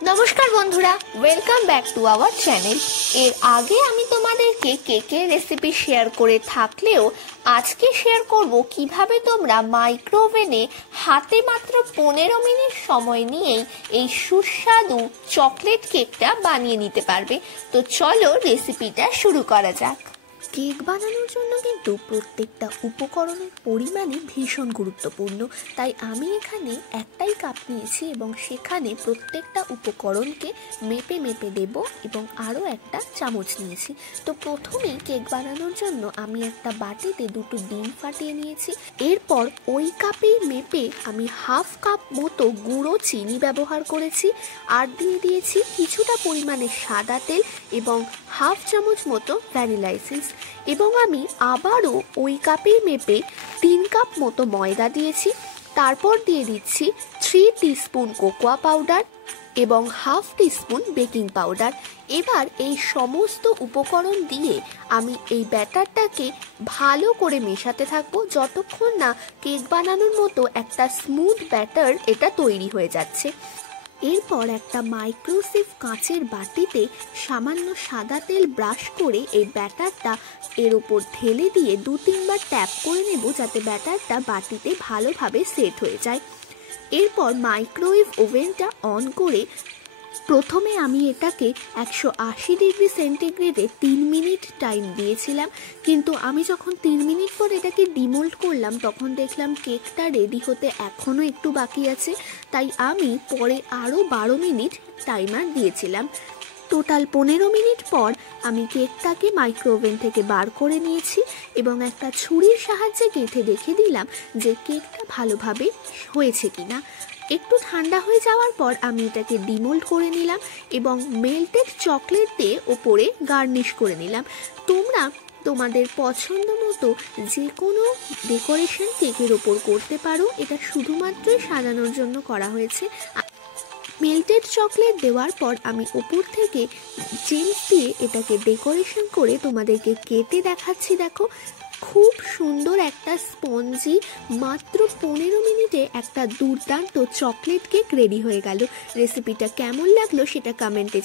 নমস্কার বন্ধুরা, welcome back to our channel. এর আগে আমি তোমাদেরকে কেকের রেসিপি শেয়ার করে থাকলেও আজকে শেয়ার করব কিভাবে তোমরা মাইক্রোওভেনে হাতে মাত্র 15 মিনিট সময় নিয়েই এই সুস্বাদু চকলেট কেকটা বানিয়ে নিতে পারবে। তো চলো রেসিপিটা শুরু করা যাক। কেক বানানোর জন্য কিন্তু প্রত্যেকটা উপকরণের পরিমাণই ভীষণ গুরুত্বপূর্ণ, তাই আমি এখানে একটাই কাপ নিয়েছি এবং সেখানে প্রত্যেকটা উপকরণকে মেপে মেপে দেব এবং আরও একটা চামচ নিয়েছি। তো প্রথমেই কেক বানানোর জন্য আমি একটা বাটিতে 2টো ডিম ফাটিয়ে নিয়েছি। এরপর ওই কাপেই মেপে আমি হাফ কাপ মতো গুঁড়ো চিনি ব্যবহার করেছি, আর দিয়ে দিয়েছি কিছুটা পরিমাণে সাদা তেল এবং হাফ চামচ মতো ভ্যানিলা এসেন্স। এবং আমি আবারও ওই কাপেই মেপে 3 কাপ মতো ময়দা দিয়েছি। তারপর দিয়ে দিচ্ছি 3 টিস্পুন কোকোয়া পাউডার এবং হাফ টিস্পুন বেকিং পাউডার। এবার এই সমস্ত উপকরণ দিয়ে আমি এই ব্যাটারটাকে ভালো করে মেশাতে থাকবো যতক্ষণ না কেক বানানোর মতো একটা স্মুথ ব্যাটার এটা তৈরি হয়ে যাচ্ছে। এরপর একটা মাইক্রোসেভ কাঁচের বাটিতে সামান্য সাদা তেল ব্রাশ করে এই ব্যাটারটা এর ওপর ঢেলে দিয়ে 2-3 বার ট্যাপ করে নেব যাতে ব্যাটারটা বাটিতে ভালোভাবে সেট হয়ে যায়। এরপর মাইক্রোওয়েভ ওভেনটা অন করে প্রথমে আমি এটাকে 180 ডিগ্রি সেন্টিগ্রেডে 3 মিনিট টাইম দিয়েছিলাম, কিন্তু আমি যখন 3 মিনিট পর এটাকে ডিমোল্ড করলাম তখন দেখলাম কেকটা রেডি হতে এখনও একটু বাকি আছে, তাই আমি পরে আরও 12 মিনিট টাইমার দিয়েছিলাম। টোটাল 15 মিনিট পর আমি কেকটাকে মাইক্রোওভেন থেকে বার করে নিয়েছি এবং একটা ছুরির সাহায্যে গেঁথে দেখে দিলাম যে কেকটা ভালোভাবে হয়েছে কিনা। একটু ঠান্ডা হয়ে যাওয়ার পর আমি এটাকে ডিমোল্ড করে নিলাম এবং মেল্টেড চকলেট দিয়ে ওপরে গার্নিশ করে নিলাম। তোমরা তোমাদের পছন্দ মতো যে কোনো ডেকোরেশন কেকের ওপর করতে পারো, এটা শুধুমাত্রই সাজানোর জন্য করা হয়েছে। মেল্টেড চকলেট দেওয়ার পর আমি ওপর থেকে জেমস দিয়ে এটাকে ডেকোরেশন করে তোমাদেরকে কেটে দেখাচ্ছি। দেখো, খুব সুন্দর একটা স্পঞ্জি মাত্র 15 মিনিটে একটা দুর্দান্ত চকলেট কেক রেডি হয়ে গেল। রেসিপিটা কেমন লাগলো সেটা কমেন্টে